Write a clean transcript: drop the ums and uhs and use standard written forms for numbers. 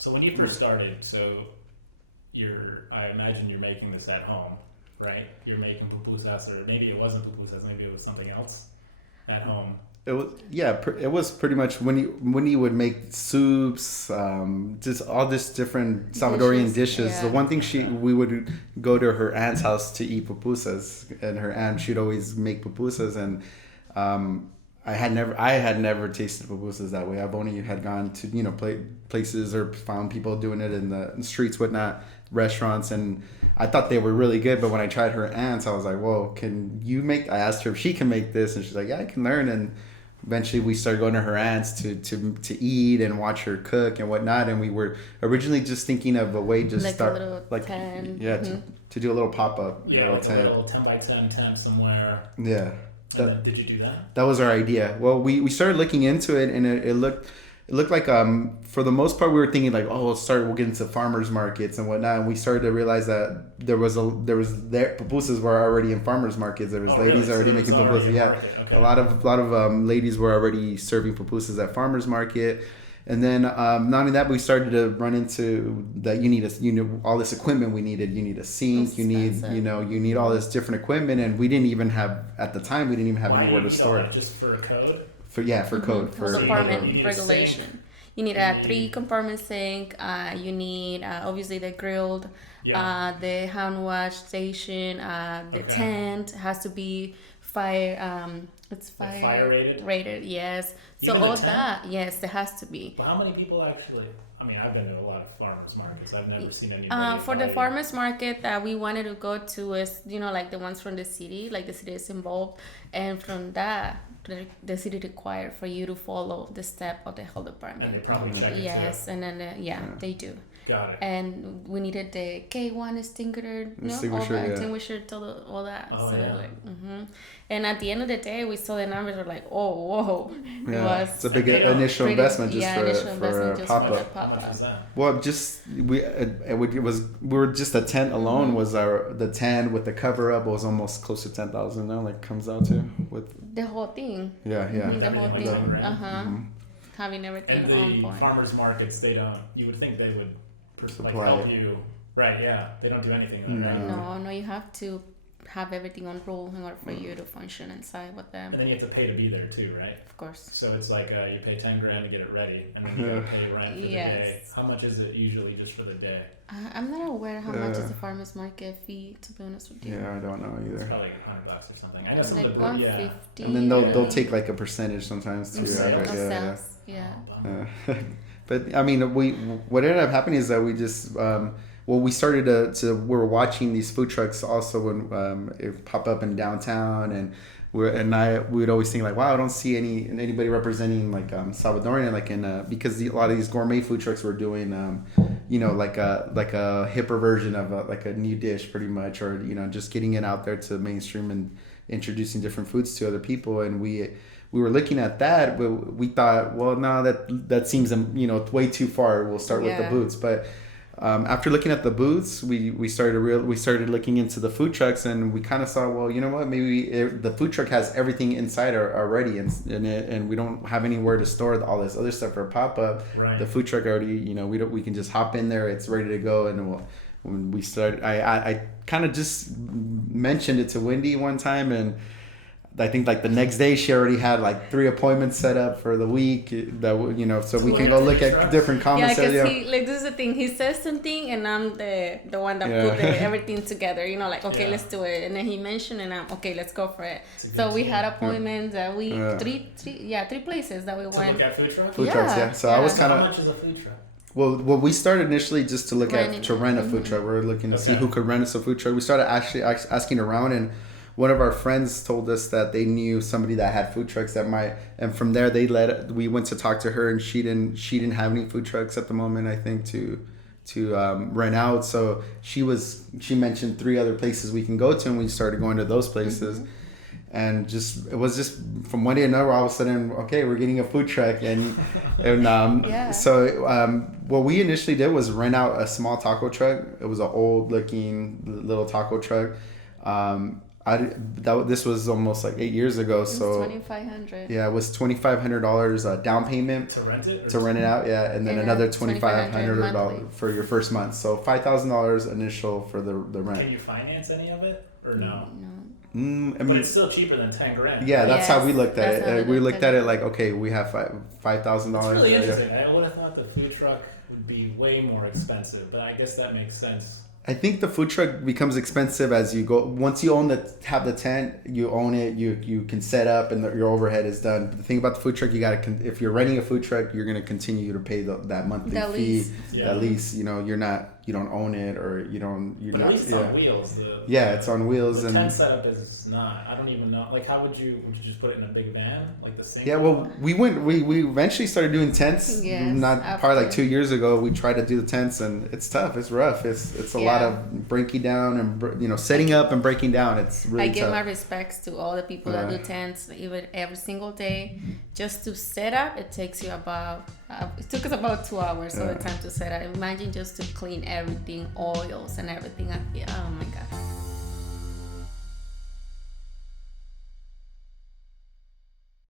So when you first started, I imagine you're making this at home, right? You're making pupusas, or maybe it wasn't pupusas, maybe it was something else at home. It was it was pretty much when he would make soups, just all this different Salvadorian dishes. Yeah. The one thing we would go to her aunt's house to eat pupusas, and her aunt, she'd always make pupusas, and I had never tasted pupusas that way. I've only had gone to places or found people doing it in the streets, whatnot, restaurants, and I thought they were really good. But when I tried her aunt's, I was like, "Whoa, can you make?" I asked her if she can make this, and she's like, "Yeah, I can learn." And eventually, we started going to her aunt's to eat and watch her cook and whatnot. And we were originally just thinking of a way to Like start, a little like 10. to do a little pop up, Yeah, like a little 10 by 10 tent somewhere. Yeah. And then, did you do that? That was our idea. Well, we started looking into it, and it looked like for the most part we were thinking like, oh, we'll get into farmers markets and whatnot, and we started to realize that pupusas were already in farmers markets. There was ladies really? already So it was making already pupusas. a Yeah, market. Okay. a lot of ladies were already serving pupusas at farmers market. And then not only that, but we started to run into that you need all this equipment we needed. You need a sink, you need all this different equipment, and we didn't even have anywhere to store it. Just for a code? For code For for apartment regulation. You need a 3-compartment sink. You need obviously the grilled, the hand wash station. The tent has to be fire. It's fire rated. Yes. So Even all the tent? that, yes, there has to be. Well, how many people actually? I mean, I've been to a lot of farmers markets. I've never seen anybody. For the farmers market that we wanted to go to is, like the ones from the city, like the city is involved, and from that, the city required for you to follow the step of the health department. And they probably check it too. Yes, and then they do. Got it. And we needed the K1 extinguisher, extinguisher, all that. Oh, so yeah. And at the end of the day, we saw the numbers. We're like, oh, whoa! Yeah, it's a big initial investment just for a pop up. How much was that? Well, just we were just a tent alone was the tent with the cover up was almost close to 10,000 now. Like comes out to with the whole thing. Yeah. The whole thing. Right? Having everything and on the point. farmers markets, they don't. You would think they would Supply help you, right? Yeah, they don't do anything. Right? No, you have to have everything on rule in order for you to function inside with them. And then you have to pay to be there too, right? Of course. So it's like you pay $10,000 to get it ready, and then you gotta pay rent for the day. How much is it usually just for the day? I'm not aware how much is the farmers market fee, to be honest with you. Yeah, I don't know either. It's probably like $100 or something. I know some like of the $150. And then they'll take like a percentage sometimes too. Sales. But I mean, what ended up happening is that we just we started to we were watching these food trucks also when it pop up in downtown, and we would always think like, wow, I don't see anybody representing like Salvadorian, like in because a lot of these gourmet food trucks were doing like a hipper version of like a new dish pretty much, or just getting it out there to mainstream and introducing different foods to other people. And we were looking at that, but we thought, well, no, that seems way too far. We'll start with the booths. But after looking at the booths, we started looking into the food trucks, and we kind of saw, well, you know what, maybe the food truck has everything inside already, and we don't have anywhere to store all this other stuff for a pop up. Right. The food truck already, we can just hop in there, it's ready to go, and when we started, I kind of just mentioned it to Wendy one time, and I think like the next day she already had like 3 appointments set up for the week that so we can go look at different comments. Yeah, because this is the thing. He says something, and I'm the one that put everything together. Okay, let's do it. And then he mentioned, and I'm okay, let's go for it. So we had appointments that we three places that we went. To look at food trucks. Food trucks, yeah. So I was kind of. How much is a food truck? Well, we started initially just to look rent a food truck. We were looking to see who could rent us a food truck. We started actually asking around, and one of our friends told us that they knew somebody that had food trucks and from there we went to talk to her, and she didn't have any food trucks at the moment, I think, to rent out. So she mentioned 3 other places we can go to, and we started going to those places. And it was just from one day to another, all of a sudden, okay, we're getting a food truck, and so what we initially did was rent out a small taco truck. It was an old looking little taco truck. This was almost like 8 years ago. So $2,500. yeah, it was $2,500 down payment To rent it? to rent it out. Yeah, and then another $2,500 monthly. for your first month. So $5,000 initial for the rent. Can you finance any of it or no? No. I mean, But it's still cheaper than 10 grand. yeah, that's how we Yes, looked at that's how it. We looked at it like, okay, we have $5,000. It's really interesting. I would have thought the food truck would be way more expensive, but I guess that makes sense. I think the food truck becomes expensive as you go. Once you have the tent, you own it. You can set up, and your overhead is done. But the thing about the food truck, you gotta. If you're renting a food truck, you're gonna continue to pay that monthly The fee. lease. Yeah. That lease, you don't own it, or you're But not. at least on wheels. Yeah, it's on wheels, the and tent setup is not. I don't even know. Like, how would you just put it in a big van, like the same? yeah. Well, we eventually started doing tents. Yes, Not after. probably like 2 years ago. We tried to do the tents, and it's tough. It's rough. It's a lot Yeah. of breaking down and setting up and breaking down. It's really I tough. give my respects to all the people that do tents, even every single day. Just to set up, it takes you about. It took us about 2 hours all the time to set up. Imagine just to clean everything, oils and everything. Oh my god.